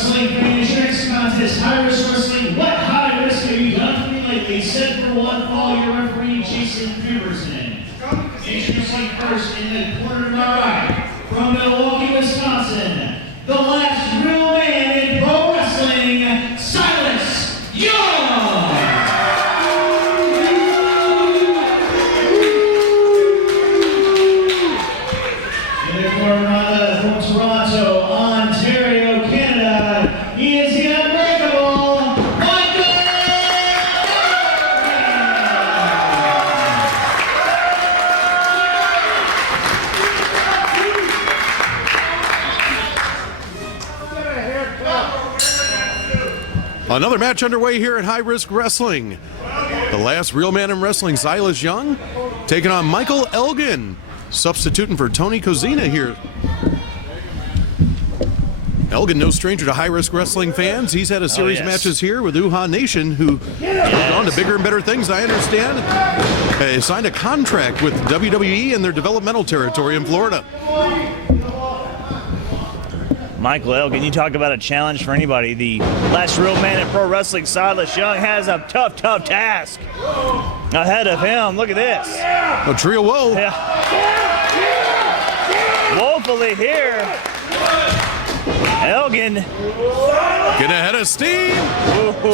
Wrestling Finish Next Contest, High Risk Wrestling. What high risk have you done for me lately? Set for one, follow your referee, Jason Peterson. Introducing first in the corner to my right, from Milwaukee, Wisconsin, the last real man in pro wrestling, Silas Young. In the corner from Toronto, Ontario, Canada, he is the Unbreakable, Michael. Another match underway here at High Risk Wrestling. The last real man in wrestling, Silas Young, taking on Michael Elgin, substituting for Tony Kozina here. Elgin, no stranger to High Risk Wrestling fans. He's had a series of matches here with Uha Nation, who has gone to bigger and better things, I understand. He signed a contract with WWE in their developmental territory in Florida. Michael Elgin, you talk about a challenge for anybody. The last real man in pro wrestling, Silas Young, has a tough task ahead of him. Look at this. A trio woe. Yeah. Woefully here. Elgin. Getting ahead of steam.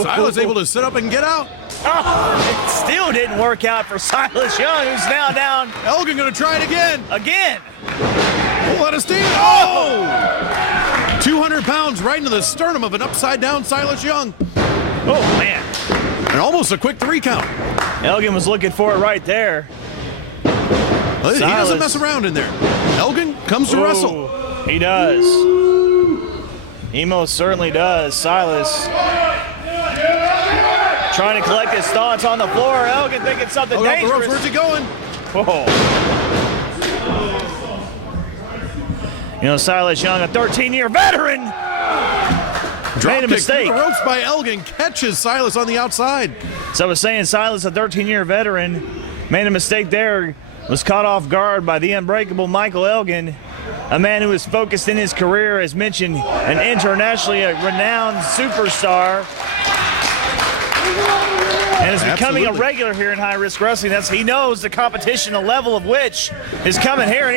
Silas able to sit up and get out. Oh, it still didn't work out for Silas Young, who's now down. Elgin gonna try it again. Again. Pull out of steam. Oh! 200 pounds right into the sternum of an upside down Silas Young. Oh, man. And almost a quick 3 count. Elgin was looking for it right there. Well, he doesn't mess around in there. Elgin comes to wrestle. He does. He most certainly does. Silas trying to collect his thoughts on the floor. Elgin thinking something dangerous. Where's he going? Whoa. You know, Silas Young, a 13-year veteran, made a mistake. The ropes by Elgin, catches Silas on the outside. So I was saying, Silas, a 13-year veteran, made a mistake there, was caught off guard by the unbreakable Michael Elgin, a man who is focused in his career, as mentioned, an internationally renowned superstar, and is becoming a regular here in High Risk Wrestling. He knows the competition, the level of which is coming here, and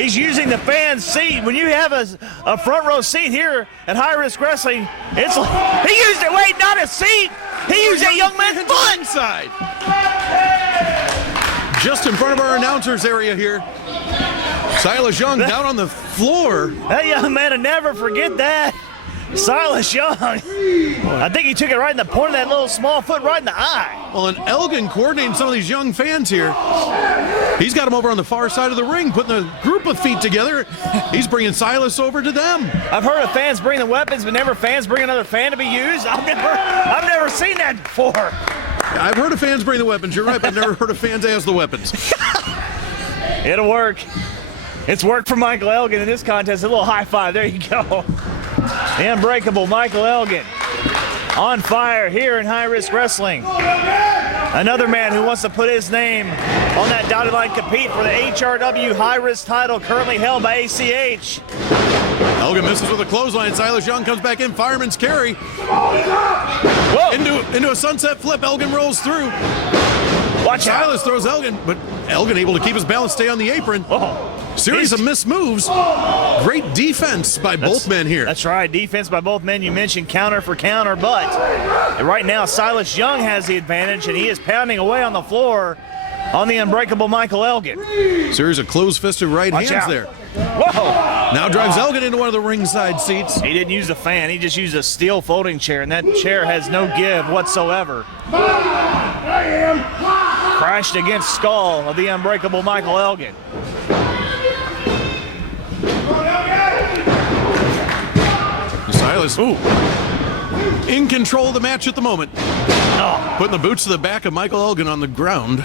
he's using the fan seat. When you have a front row seat here at High Risk Wrestling, it's like, he used it, wait, not a seat. He used that young man's foot. Inside. Just in front of our announcers area here. Silas Young down on the floor. That young man will never forget that. Silas Young. I think he took it right in the point of that little small foot, right in the eye. Well, and Elgin coordinating some of these young fans here. He's got him over on the far side of the ring, putting a group of feet together. He's bringing Silas over to them. I've heard of fans bring the weapons, but never fans bring another fan to be used. I've never seen that before. I've heard of fans bring the weapons. You're right, but I've never heard of fans as the weapons. It'll work. It's worked for Michael Elgin in this contest. A little high five. There you go. The unbreakable Michael Elgin on fire here in High Risk Wrestling. Another man who wants to put his name on that dotted line, compete for the HRW High Risk title currently held by ACH. Elgin misses with a clothesline. Silas Young comes back in, fireman's carry. Whoa. Into a sunset flip. Elgin rolls through. Watch out. Silas throws Elgin, but Elgin able to keep his balance, stay on the apron. Series of missed moves. Great defense by both men here. That's right, defense by both men. You mentioned counter for counter, but right now Silas Young has the advantage, and he is pounding away on the floor on the unbreakable Michael Elgin. Series of closed-fisted right hands there. Whoa! Now drives Elgin into one of the ringside seats. He didn't use a fan. He just used a steel folding chair, and that chair has no give whatsoever. Crashed against skull of the unbreakable Michael Elgin. Silas, in control of the match at the moment. Putting the boots to the back of Michael Elgin on the ground.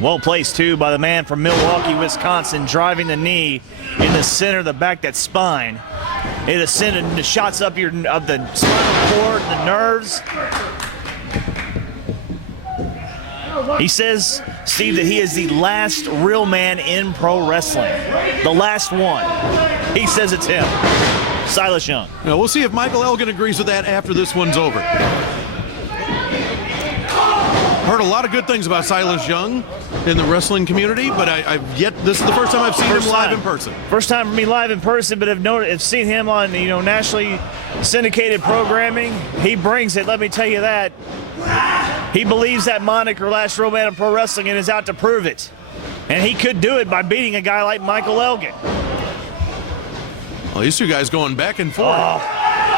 Well placed, too, by the man from Milwaukee, Wisconsin, driving the knee in the center of the back, that spine. It ascended the shots up of the spinal cord, the nerves. He says, Steve, that he is the last real man in pro wrestling. The last one. He says it's him. Silas Young. Now, we'll see if Michael Elgin agrees with that after this one's over. Heard a lot of good things about Silas Young in the wrestling community, but this is the first time I've seen him live in person. First time for me live in person, but I've seen him on nationally syndicated programming. He brings it, let me tell you that. He believes that moniker, Last Real Man in Pro Wrestling, and is out to prove it. And he could do it by beating a guy like Michael Elgin. Well, these two guys going back and forth.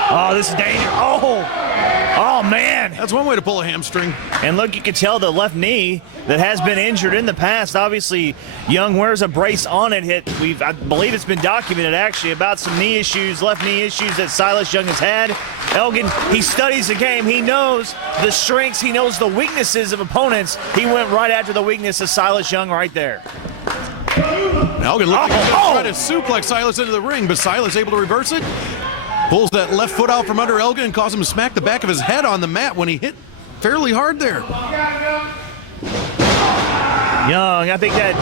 Oh, this is dangerous. Oh, man. That's one way to pull a hamstring. And look, you can tell the left knee that has been injured in the past. Obviously, Young wears a brace on it. I believe it's been documented, actually, about some knee issues, left knee issues that Silas Young has had. Elgin, he studies the game. He knows the strengths. He knows the weaknesses of opponents. He went right after the weakness of Silas Young right there. Elgin looking to try to suplex Silas into the ring, but Silas able to reverse it. Pulls that left foot out from under Elgin and causes him to smack the back of his head on the mat when he hit fairly hard there. Young, I think that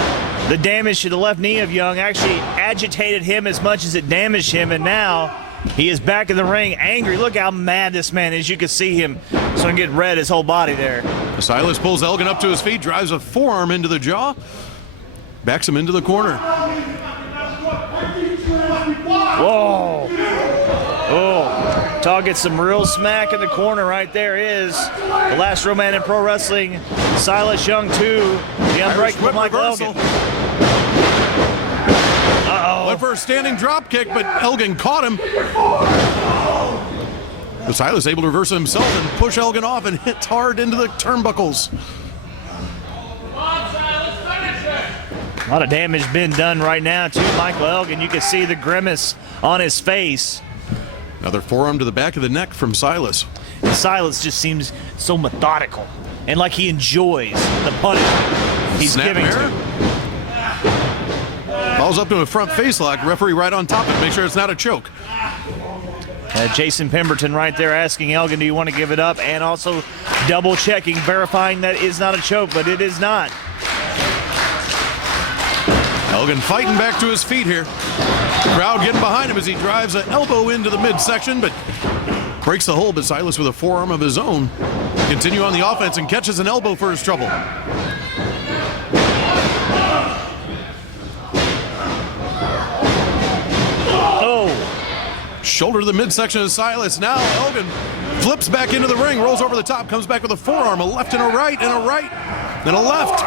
the damage to the left knee of Young actually agitated him as much as it damaged him, and now he is back in the ring angry. Look how mad this man is. You can see him starting to get red, his whole body there. Silas pulls Elgin up to his feet, drives a forearm into the jaw, backs him into the corner. Whoa. Oh, targets some real smack in the corner right there is the last real man in pro wrestling, Silas Young, to the Unbreakable Michael Elgin. Went for a standing drop kick, but Elgin caught him. But Silas able to reverse it himself and push Elgin off and hits hard into the turnbuckles. A lot of damage been done right now to Michael Elgin. You can see the grimace on his face. Another forearm to the back of the neck from Silas. And Silas just seems so methodical and like he enjoys the punishment he's giving to him. Falls up to a front face lock. Referee right on top of it. Make sure it's not a choke. Jason Pemberton right there asking Elgin, do you want to give it up? And also double checking, verifying that it is not a choke, but it is not. Elgin fighting back to his feet here. Crowd getting behind him as he drives an elbow into the midsection, but breaks the hold. But Silas with a forearm of his own continue on the offense and catches an elbow for his trouble. Oh! Shoulder to the midsection of Silas. Now Elgin flips back into the ring, rolls over the top, comes back with a forearm, a left and a right, and a right, and a left.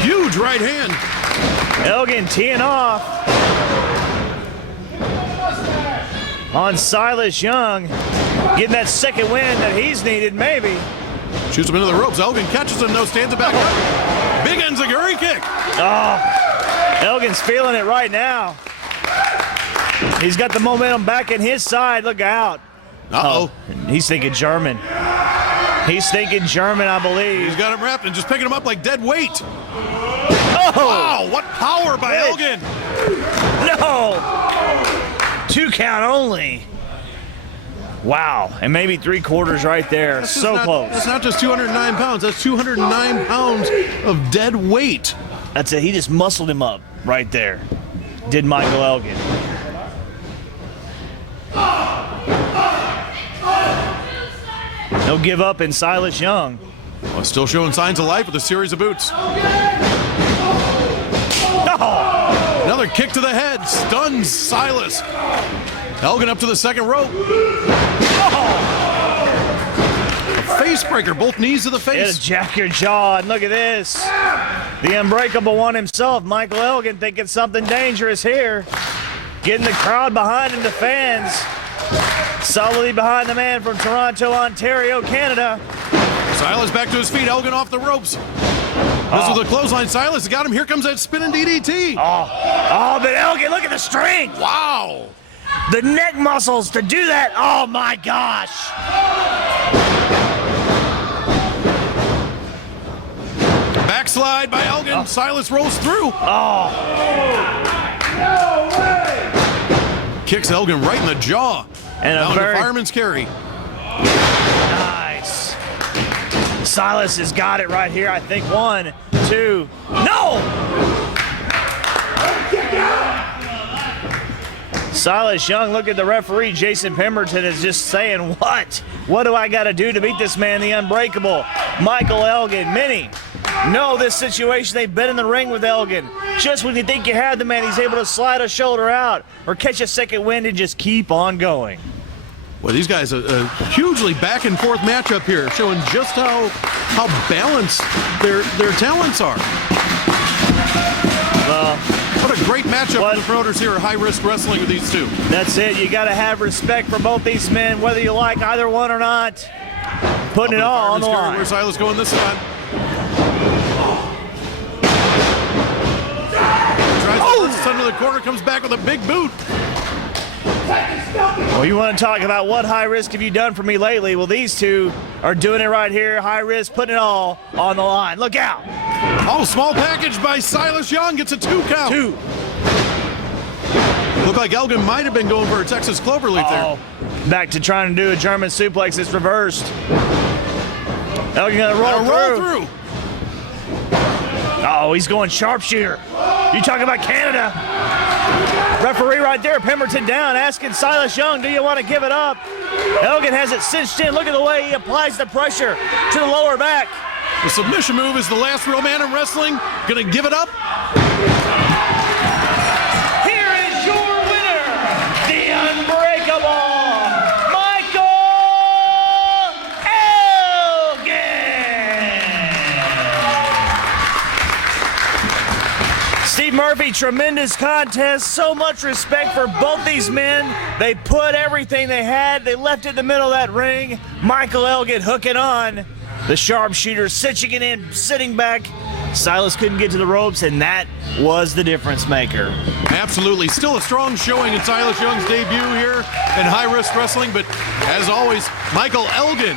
Huge right hand. Elgin teeing off on Silas Young, getting that second win that he's needed, maybe. Shoots him into the ropes. Elgin catches him, though, stands it back up. Big enziguri kick. Oh, Elgin's feeling it right now. He's got the momentum back in his side. Look out. Uh-oh. He's thinking German. He's thinking German, I believe. He's got him wrapped and just picking him up like dead weight. Oh! Wow, what power by Elgin. No! 2 count only. Wow, and maybe 3/4 right there. So close. That's not just 209 pounds. That's 209 pounds of dead weight. That's it. He just muscled him up right there. Did Michael Elgin. No give up in Silas Young. Well, still showing signs of life with a series of boots. Oh. Another kick to the head. Stuns Silas. Elgin up to the second rope. Oh. Face breaker. Both knees to the face. It'll jack your jaw. And look at this. The Unbreakable one himself, Michael Elgin, thinking something dangerous here. Getting the crowd behind him, the fans. Solidly behind the man from Toronto, Ontario, Canada. Silas back to his feet. Elgin off the ropes. This is the clothesline. Silas got him. Here comes that spinning DDT. Oh, but Elgin, look at the strength. Wow. The neck muscles to do that. Oh, my gosh. Backslide by Elgin. Oh. Silas rolls through. Oh. No way. Kicks Elgin right in the jaw. And now a very fireman's carry. nice. Silas has got it right here. I think 1, 2, no! Silas Young, look at the referee. Jason Pemberton is just saying, what? What do I got to do to beat this man, the Unbreakable? Michael Elgin, many know this situation. They've been in the ring with Elgin. Just when you think you have the man, he's able to slide a shoulder out or catch a second wind and just keep on going. Well, these guys, a hugely back and forth matchup here, showing just how balanced their talents are. Well, what a great matchup for the promoters here at High Risk Wrestling with these two. That's it. You got to have respect for both these men, whether you like either one or not. Putting it all on the line. Where's Silas going this time? Tries to under the corner, comes back with a big boot. Well, you want to talk about what high risk have you done for me lately? Well, these two are doing it right here. High risk, putting it all on the line. Look out. Oh, small package by Silas Young. Gets a 2 count. 2. Looked like Elgin might have been going for a Texas Cloverleaf there. Back to trying to do a German suplex. It's reversed. Elgin going to roll through. Oh, he's going sharpshooter. You talking about Canada. Referee right there, Pemberton down, asking Silas Young, do you want to give it up? Elgin has it cinched in. Look at the way he applies the pressure to the lower back. The submission move is the last real man in wrestling. Gonna give it up. Here is your winner, the Unbreakable, Michael Elgin. Steve Murphy, tremendous contest. So much respect for both these men. They put everything they had. They left it in the middle of that ring. Michael Elgin hooking on. The sharpshooter cinching it in, sitting back. Silas couldn't get to the ropes, and that was the difference maker. Absolutely. Still a strong showing in Silas Young's debut here in High Risk Wrestling, but as always, Michael Elgin,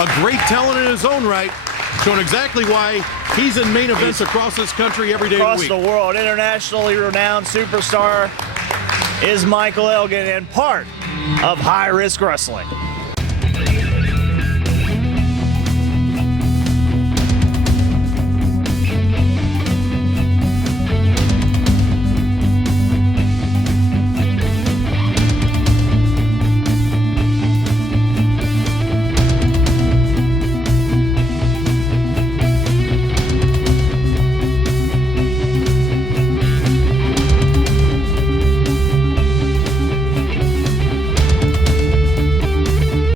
a great talent in his own right, showing exactly why he's in main events across this country every day of the week. Across the world, internationally renowned superstar is Michael Elgin and part of High Risk Wrestling.